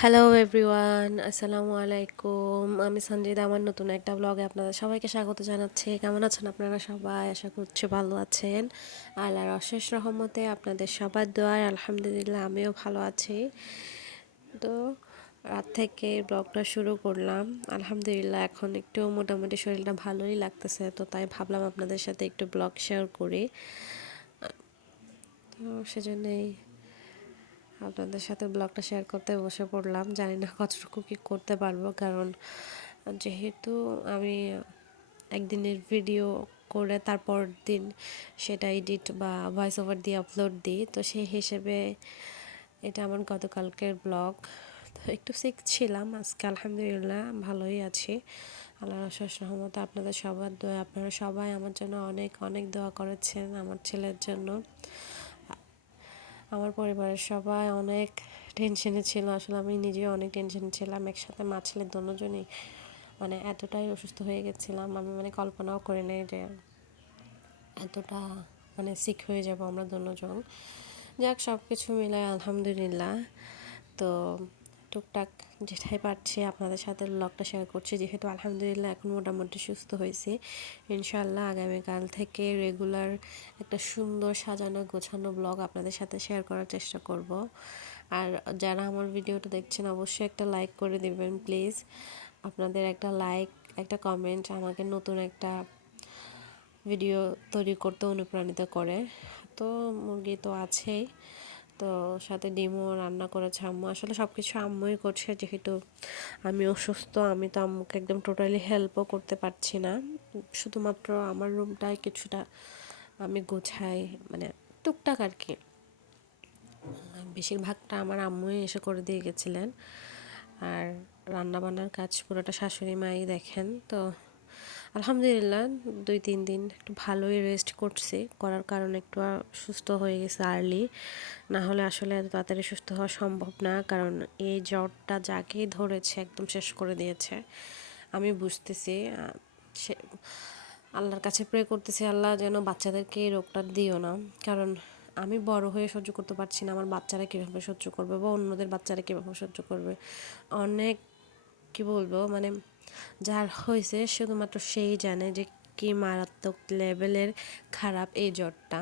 Hello everyone আসসালামু আলাইকুম আমি সঞ্জিদা আমার নতুন একটা ব্লগে আপনাদের সবাইকে স্বাগত জানাচ্ছি। কেমন আছেন আপনারা সবাই? আশা করছি ভালো আছেন। আল্লাহর অশেষ রহমতে আপনাদের সবার দোয়ায় আলহামদুলিল্লাহ আমিও ভালো আছি। তো, রাত থেকে ব্লগটা শুরু করলাম। আলহামদুলিল্লাহ, এখন একটু মোটামুটি শরীরটা ভালোই লাগতেছে, তো তাই ভাবলাম আপনাদের সাথে একটু ব্লগ শেয়ার করি। তো, সেজন্যই আপনাদের সাথে ব্লগটা শেয়ার করতে বসে পড়লাম। জানি না কতটুকু কি করতে পারব, কারণ যেহেতু আমি একদিনের ভিডিও করে তারপর দিন সেটা এডিট বা ভয়েস ওভার দিয়ে আপলোড দিই, তো সেই হিসেবে এটা আমার গতকালকের ব্লগ। তো একটু সিক ছিলাম আজকে, আলহামদুলিল্লাহ, ভালোই আছি। আল্লাহ রসস রহমত, আপনাদের সবার দোয়া, আপনারা সবাই আমার জন্য অনেক অনেক দোয়া করেছেন আমার ছেলের জন্য। আমার পরিবারের সবাই অনেক টেনশনে ছিল। আসলে আমি নিজেও অনেক টেনশনে ছিলাম। একসাথে মা ছেলে মানে এতটাই অসুস্থ হয়ে গেছিলাম। আমি মানে কল্পনাও করি নাই যে এতটা মানে সিক হয়ে যাব আমরা দুজন। যাক সব কিছু মিলায় আলহামদুলিল্লাহ। তো টুকটাক যেটাই পারছি আপনাদের সাথে ব্লগটা শেয়ার করছি। যেহেতু আলহামদুলিল্লাহ এখন মোটামুটি সুস্থ হয়েছি। ইনশাল্লাহ আগামীকাল থেকে রেগুলার একটা সুন্দর সাজানো গোছানো ব্লগ আপনাদের সাথে শেয়ার করার চেষ্টা করব। আর যারা আমার ভিডিওটা দেখছেন, অবশ্যই একটা লাইক করে দেবেন প্লিজ আপনাদের একটা লাইক একটা কমেন্ট আমাকে নতুন একটা ভিডিও তৈরি করতে অনুপ্রাণিত করে। তো মুরগি তো আছেই। তো সাথে ডিমও রান্না করেছে আম্মু। আসলে সব কিছু আম্মুই করছে, যেহেতু আমি অসুস্থ, আমি তো আম্মুকে একদম টোটালি হেল্পও করতে পারছি না। শুধুমাত্র আমার রুমটায় কিছুটা আমি গোছাই মানে টুকটাক আর কি। বেশিরভাগটা আমার আম্মুই এসে করে দিয়ে গেছিলেন। আর রান্নাবান্নার কাজ পুরোটা শাশুড়ি মাই দেখেন, তো আলহামদুলিল্লাহ, দুই, তিন দিন একটু ভালোই রেস্ট করছি। করার কারণে একটু সুস্থ হয়ে গেছে আর্লি না হলে আসলে এত তাড়াতাড়ি সুস্থ হওয়া সম্ভব না, কারণ এই জ্বরটা যাকেই ধরেছে একদম শেষ করে দিয়েছে। আমি বুঝতেছি সে, আল্লাহর কাছে প্রে করতেছি, আল্লাহ যেন বাচ্চাদেরকে এই রোগটা দিও না। কারণ আমি বড় হয়ে সহ্য করতে পারছি না, আমার বাচ্চারা কীভাবে সহ্য করবে বা অন্যদের বাচ্চারা কীভাবে সহ্য করবে। অনেক, কি বলব মানে যার হয়েছে শুধুমাত্র সেই জানে যে কি মারাত্মক লেভেলের খারাপ এই জ্বরটা।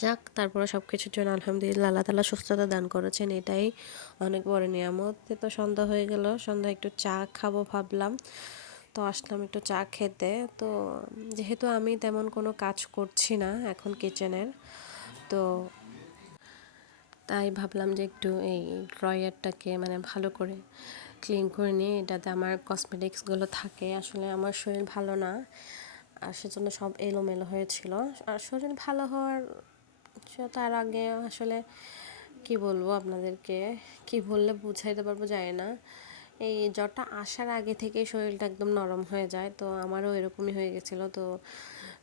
যাক, তারপরে সব কিছুর জন্য আলহামদুলিল্লাহ আল্লাহ তালা সুস্থতা দান করেছেন, এটাই অনেক বড় নিয়ামত। তো সন্ধ্যা হয়ে গেল, সন্ধ্যা একটু চা খাব ভাবলাম। তো আসলাম একটু চা খেতে। তো যেহেতু আমি তেমন কোনো কাজ করছি না এখন কিচেনের তো তাই ভাবলাম যে একটু এই ড্রয়ারটাকে মানে ভালো করে ক্লিন করে নিই। এটাতে আমার কসমেটিক্সগুলো থাকে। আসলে আমার শরীর ভালো না। আর সেজন্য সব এলোমেলো হয়েছিল। আর শরীর ভালো হওয়ার তার আগে আসলে কি বলব আপনাদেরকে? কি বললে বুঝাইতে পারব যায় না। এই জ্বরটা আসার আগে থেকেই শরীরটা একদম নরম হয়ে যায়। তো আমারও এরকমই হয়ে গেছিল। তো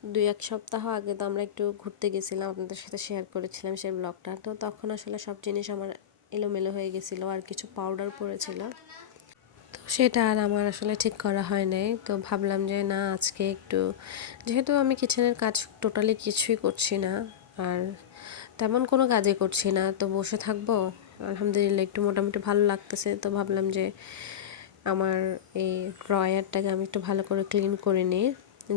দুই এক সপ্তাহ আগে তো আমরা একটু ঘুরতে গেছিলাম, আপনাদের সাথে শেয়ার করেছিলাম সেই ব্লগটা তো তখন আসলে সব জিনিস আমার এলোমেলো হয়ে গেছিল আর কিছু পাউডার পড়েছিল। তো সেটা আর আমার আসলে ঠিক করা হয় নাই। তো ভাবলাম যে না, আজকে একটু, যেহেতু আমি কিচেনের কাজ টোটালি কিছুই করছি না, আর তেমন কোনো কাজই করছি না, তো বসে থাকব। আলহামদুলিল্লাহ একটু মোটামুটি ভালো লাগতেছে। তো ভাবলাম যে আমার এই ড্রয়ারটাকে আমি একটু ভালো করে ক্লিন করে নিই।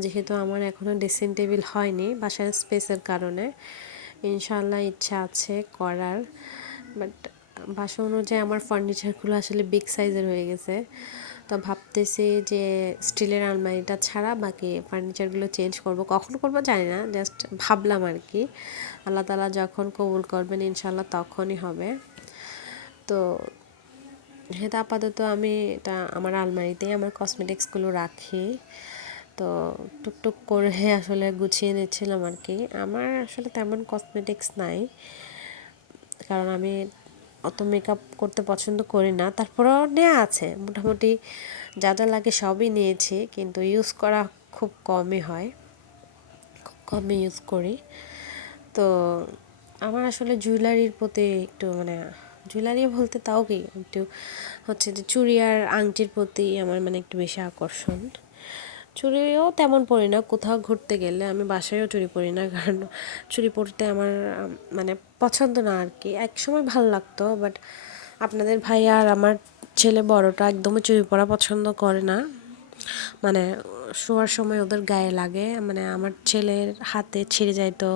যেহেতু আমার এখনও ড্রেসিং টেবিল হয়নি বাসার স্পেসের কারণে। ইনশাল্লাহ ইচ্ছা আছে করার বাট বাসা অনুযায়ী আমার ফার্নিচারগুলো আসলে বিগ সাইজের হয়ে গেছে। তো ভাবতেছি যে স্টিলের আলমারিটা ছাড়া বাকি ফার্নিচারগুলো চেঞ্জ করব। কখন করব জানি না জাস্ট ভাবলাম আর কি। আল্লাহ তালা যখন কবুল করবেন ইনশাল্লাহ তখনই হবে। তো যেহেতু আপাতত আমি এটা আমার আলমারিতেই আমার কসমেটিক্সগুলো রাখি। তো টুকটুক করে আসলে গুছিয়ে নিচ্ছিলাম আর কি। আমার আসলে তেমন কসমেটিক্স নাই। কারণ আমি অত মেকআপ করতে পছন্দ করি না। তারপরেও নেওয়া আছে। মোটামুটি যা যা লাগে সবই নিয়েছি। কিন্তু ইউজ করা খুব কমই হয়। খুব কমই ইউজ করি। তো আমার আসলে জুয়েলারির প্রতি একটু মানে জুয়েলারি বলতে তাও কি? একটু হচ্ছে যে চুড়ি আর আংটির প্রতি আমার মানে একটু বেশি আকর্ষণ। চুড়িও তেমন পরি না। কোথাও ঘুরতে গেলে আমি বাসায়ও চুরি পরি না, কারণ চুরি পরতে আমার মানে পছন্দ না আর কি। এক সময় ভালো লাগতো বাট আপনাদের ভাই আর আমার ছেলে বড়টা একদমই চুরি পরা পছন্দ করে না। মানে শোয়ার সময় ওদের গায়ে লাগে মানে আমার ছেলের হাতে ছিঁড়ে যাইতো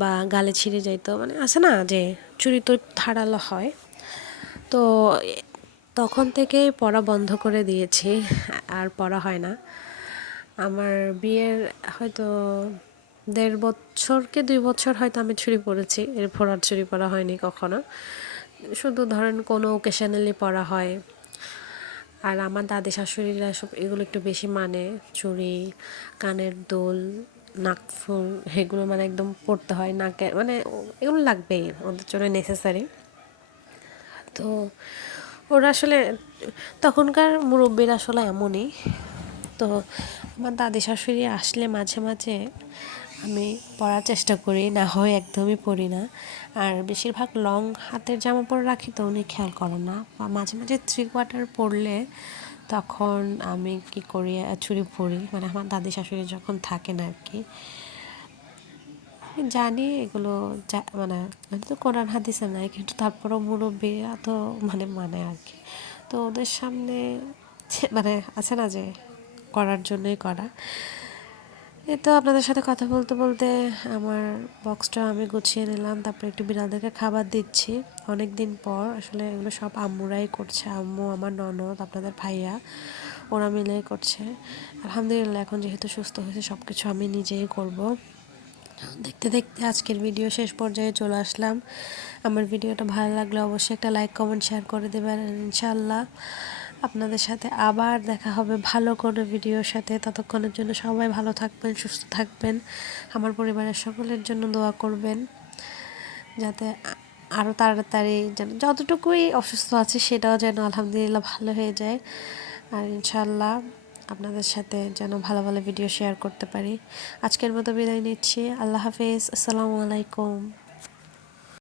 বা গালে ছিঁড়ে যাইতো মানে আছে না যে চুরি তো ধারালো হয়। তো তখন থেকেই পড়া বন্ধ করে দিয়েছি, আর পড়া হয় না। আমার বিয়ের হয়তো দেড় বছরকে দুই বছর হয়তো আমি ছুরি পড়েছি। এরপর আর ছুরি পড়া হয়নি কখনো। শুধু ধরেন কোনো ওকেশনালি পরা হয়। আর আমার দাদি শাশুড়িরা সব এগুলো একটু বেশি মানে। চুড়ি কানের দোল নাকফুল এগুলো মানে একদম পড়তে হয় নাকে। মানে এগুলো লাগবেই, ওদের জন্য নেসেসারি তো ওরা আসলে তখনকার মুরব্বীরা আসলে এমনই। তো আমার দাদি শাশুড়ি আসলে মাঝে মাঝে আমি পরার চেষ্টা করি, না হয় একদমই পরি না। আর বেশিরভাগ লং হাতের জামা পরে রাখি তো উনি খেয়াল করেন না। বা মাঝে মাঝে থ্রি কোয়ার্টার পরলে তখন আমি কি করি চুরি পরি। মানে আমার দাদি শাশুড়ি যখন থাকেন আর কি জানি এগুলো মানে তো কোরআন, হাদিসে নাই, কিন্তু তারপরও মুরব্বীরা তো মানে মানে আর কি তো ওদের সামনে মানে আছে না যে করার জন্যই করা। তো আপনাদের সাথে কথা বলতে বলতে আমার বক্সটা আমি গুছিয়ে নিলাম, তারপরে একটু বিড়ালদেরকে খাবার দিচ্ছি। অনেক দিন পর, আসলে এগুলো সব আম্মুরাই করছে, আম্মু, আমার ননদ, আপনাদের ভাইয়া, ওরা মিলেই করছে। আলহামদুলিল্লাহ, এখন যেহেতু সুস্থ হয়েছে সব কিছু আমি নিজেই করব। দেখতে দেখতে আজকের ভিডিও শেষ পর্যায়ে চলে আসলাম। আমার ভিডিওটা ভালো লাগলে অবশ্যই একটা লাইক কমেন্ট শেয়ার করে দেবেন ইনশাল্লাহ আপনাদের সাথে আবার দেখা হবে ভালো কোনো ভিডিওর সাথে। ততক্ষণের জন্য সবাই ভালো থাকবেন, সুস্থ থাকবেন। আমার পরিবারের সকলের জন্য দোয়া করবেন, যাতে আরও তাড়াতাড়ি যেন যতটুকুই অসুস্থ আছে সেটাও যেন আলহামদুলিল্লাহ ভালো হয়ে যায়। আর ইনশাল্লাহ আপনাদের সাথে যেন ভালো ভালো ভিডিও শেয়ার করতে পারি। আজকের মতো বিদায় নিচ্ছি। আল্লাহ হাফিজ। আসসালামু আলাইকুম।